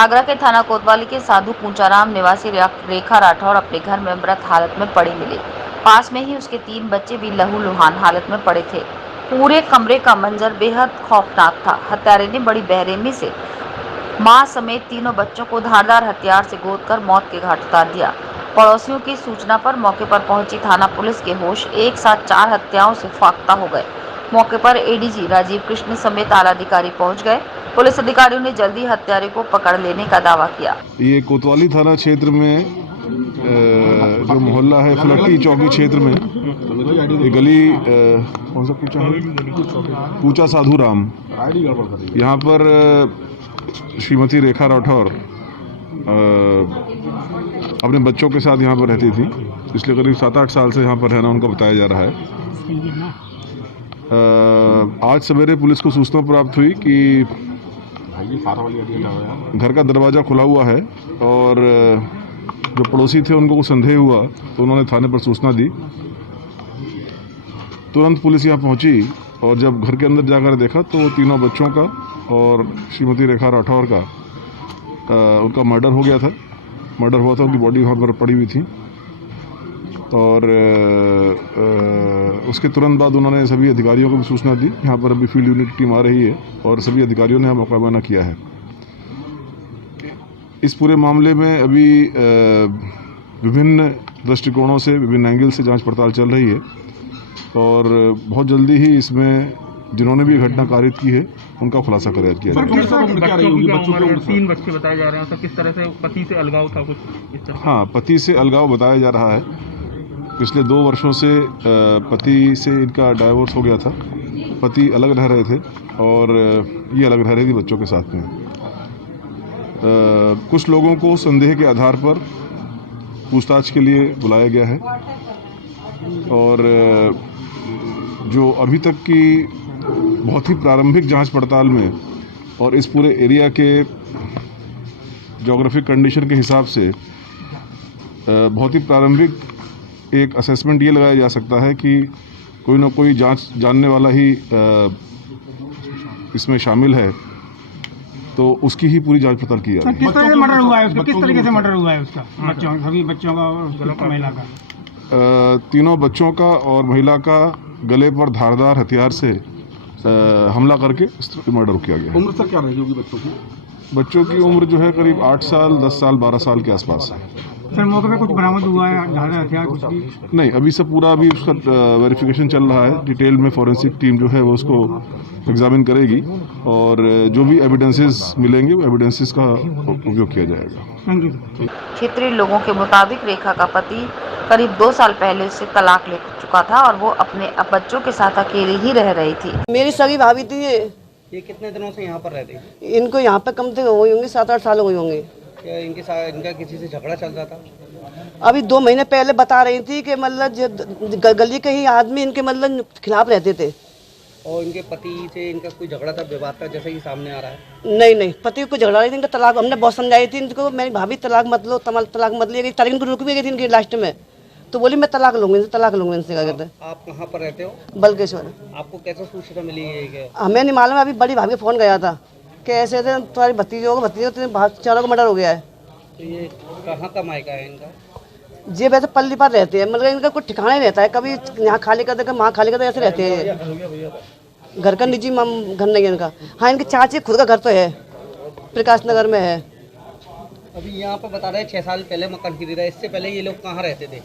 आगरा के थाना कोतवाली के साधु पूंचाराम निवासी रेखा राठौर अपने घर में मृत हालत में पड़ी मिली। पास में ही उसके 3 बच्चे भी लहूलुहान हालत में पड़े थे। पूरे कमरे का मंजर बेहद खौफनाक था। हत्यारे ने बड़ी बेरहमी से मां समेत तीनों बच्चों को धारदार हथियार से गोदकर मौत के घाट उतार दिया। पड़ोसियों की सूचना पर मौके पर पहुंची थाना पुलिस के होश एक साथ 4 हत्याओं से फाख्ता हो गए। मौके पर एडीजी राजीव कृष्ण समेत आला अधिकारी पहुंच गए। पुलिस अधिकारियों ने जल्दी हत्यारे को पकड़ लेने का दावा किया। ये कोतवाली थाना क्षेत्र में जो मोहल्ला है फलट्टी चौकी क्षेत्र में ये गली कौन सा पूछा है पूछा साधु राम, यहाँ पर श्रीमती रेखा राठौर अपने बच्चों के साथ यहाँ पर रहती थी। पिछले करीब 7-8 साल से यहाँ पर रहना उनका बताया जा रहा है। आज सवेरे पुलिस को सूचना प्राप्त हुई कि घर का दरवाज़ा खुला हुआ है और जो पड़ोसी थे उनको कुछ संदेह हुआ तो उन्होंने थाने पर सूचना दी। तुरंत पुलिस यहाँ पहुँची और जब घर के अंदर जाकर देखा तो तीनों बच्चों का और श्रीमती रेखा राठौर का उनका मर्डर हो गया था। मर्डर हुआ था, उनकी बॉडी वहाँ पर पड़ी हुई थी और उसके तुरंत बाद उन्होंने सभी अधिकारियों को भी सूचना दी। यहाँ पर अभी फील्ड यूनिट टीम आ रही है और सभी अधिकारियों ने यहाँ मुकाबला किया है। इस पूरे मामले में अभी विभिन्न दृष्टिकोणों से, विभिन्न एंगल से जांच पड़ताल चल रही है और बहुत जल्दी ही इसमें जिन्होंने भी घटना कारित की है उनका खुलासा किया जाएगा। 3 बच्चे बताए जा रहे हैं, तो किस तरह से पति से अलगाव था कुछ इस तरह? हाँ, पति से अलगाव बताया जा रहा है। पिछले 2 वर्षों से पति से इनका डाइवोर्स हो गया था। पति अलग रह रहे थे और ये अलग रह रही थी बच्चों के साथ में। कुछ लोगों को संदेह के आधार पर पूछताछ के लिए बुलाया गया है और जो अभी तक की बहुत ही प्रारंभिक जांच पड़ताल में और इस पूरे एरिया के ज्योग्राफिक कंडीशन के हिसाब से बहुत ही प्रारंभिक एक असेसमेंट ये लगाया जा सकता है कि कोई ना कोई जांच जानने वाला ही इसमें शामिल है, तो उसकी ही पूरी जांच पड़ताल की जाएगी। किस तरह से मर्डर हुआ है उसका? किस तरीके से मर्डर हुआ है उसका? सभी बच्चों का और महिला का? तीनों बच्चों का और महिला का गले पर धारदार हथियार से हमला करके मर्डर किया गया। उम्र सर क्या रहेगी बच्चों की? बच्चों की उम्र जो है करीब 8 साल, 10 साल, 12 साल के आसपास है। सर मौके पे कुछ बरामद हुआ है धारदार हथियार कुछ भी? नहीं, अभी सब पूरा अभी उसका वेरिफिकेशन चल रहा है। डिटेल में फॉरेंसिक टीम जो है वो उसको एग्जामिन करेगी और जो भी एविडेंसेस मिलेंगे वो एविडेंसेस का उपयोग किया जाएगा। Thank you. क्षेत्रीय लोगों के मुताबिक रेखा का पति करीब 2 साल पहले से तलाक ले चुका था और वो अपने बच्चों के साथ अकेले ही रह रही थी। मेरी सगी भाभी थी ये कितने दिनों से यहाँ पर रहते हैं? इनको यहाँ पे कम से हुए होंगे 7-8 साल हुए होंगे। क्या इनके साथ इनका किसी से झगड़ा चल रहा था? अभी 2 महीने पहले बता रही थी कि मतलब गली के ही आदमी इनके मतलब खिलाफ रहते थे। और इनके पति से इनका कोई झगड़ा था, विवाद था, जैसे कि सामने आ रहा है? नहीं, पति को झगड़ा नहीं थी, इनका तलाक हमने बहुत समझाई थी इनको। मेरी भाभी तलाक मत लो, तलाक मत लिए, तारीख इनको रुक भी गई थी इनकी लास्ट में, तो बोली मैं तलाक लूंगी इनसे। क्या कहते हैं? आप कहाँ पर रहते हो? बलकेश्वर। आपको कैसे सूचना मिली है? हमें नहीं मालूम, अभी बड़ी भाभी फोन गया था कि ऐसे तुम्हारी भतीजों को चारों का मर्डर हो गया है। तो ये कहाँ का मायका है इनका? ये वैसे पल्ली पर रहते हैं, मतलब इनका कुछ ठिकाना नहीं रहता है। कभी यहाँ खाली कर दे, वहाँ खाली कर दे, ऐसे रहते हैं। घर का निजी घर नहीं है इनका। हाँ, इनके चाची खुद का घर तो है, प्रकाश नगर में है। अभी यहाँ पर बता रहे हैं 6 साल पहले मकान खरीदा। इससे पहले ये लोग कहाँ रहते थे?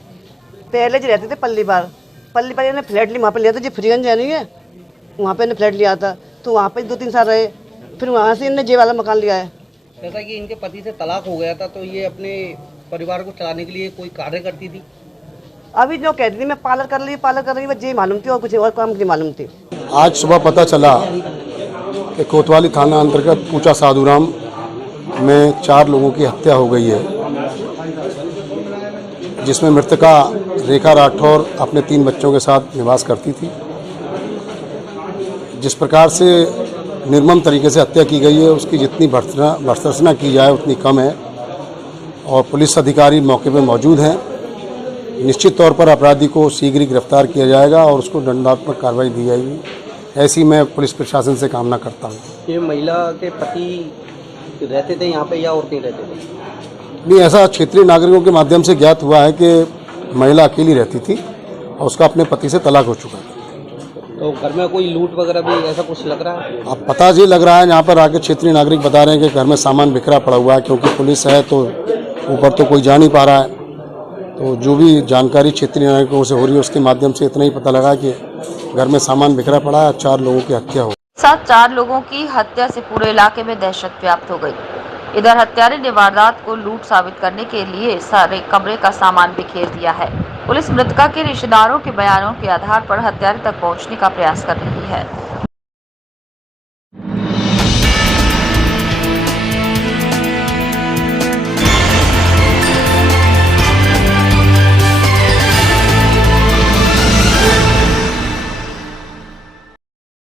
पहले जो रहते थे पल्ली पर इन्हें फ्लैट वहाँ पर लिया था, जो फ्रीगंज है नहीं है, वहाँ पे इन्हें फ्लैट लिया था, तो वहाँ पे 2-3 साल रहे। फिर वहाँ से इन्हें जे वाला मकान लिया है। जैसा कि इनके पति से तलाक हो गया था, तो ये अपने परिवार को चलाने के लिए कोई कार्य करती थी? अभी जो कहती थी मैं पार्लर कर रही बस ये मालूम थी और कुछ और काम नहीं मालूम थी। आज सुबह पता चला कि कोतवाली थाना अंतर्गत पूछा साधुराम में 4 लोगों की हत्या हो गई है, जिसमें मृतका रेखा राठौर अपने 3 बच्चों के साथ निवास करती थी। जिस प्रकार से निर्मम तरीके से हत्या की गई है, उसकी जितनी भर्त्सना की जाए उतनी कम है और पुलिस अधिकारी मौके पर मौजूद हैं। निश्चित तौर पर अपराधी को शीघ्र ही गिरफ्तार किया जाएगा और उसको दंडात्मक कार्रवाई दी जाएगी, ऐसी मैं पुलिस प्रशासन से कामना करता हूँ। ये महिला के पति रहते थे यहाँ पे या और कहीं रहते थे? नहीं, ऐसा क्षेत्रीय नागरिकों के माध्यम से ज्ञात हुआ है कि महिला अकेली रहती थी और उसका अपने पति से तलाक हो चुका है। तो घर में कोई लूट वगैरह भी ऐसा कुछ लग रहा है? अब पता जी लग रहा है, यहाँ पर आके क्षेत्रीय नागरिक बता रहे हैं कि घर में सामान बिखरा पड़ा हुआ है, क्योंकि पुलिस है तो ऊपर तो कोई जा नहीं पा रहा है। तो जो भी जानकारी क्षेत्रीय नागरिकों से हो रही है उसके माध्यम से इतना ही पता लगा कि घर में सामान बिखरा पड़ा है, 4 लोगों की हत्या हो। साथ 4 लोगों की हत्या से पूरे इलाके में दहशत व्याप्त हो गई। इधर हत्यारे ने वारदात को लूट साबित करने के लिए सारे कमरे का सामान बिखेर दिया है। पुलिस मृतका के रिश्तेदारों के बयानों के आधार पर हत्यारे तक पहुंचने का प्रयास कर रही है।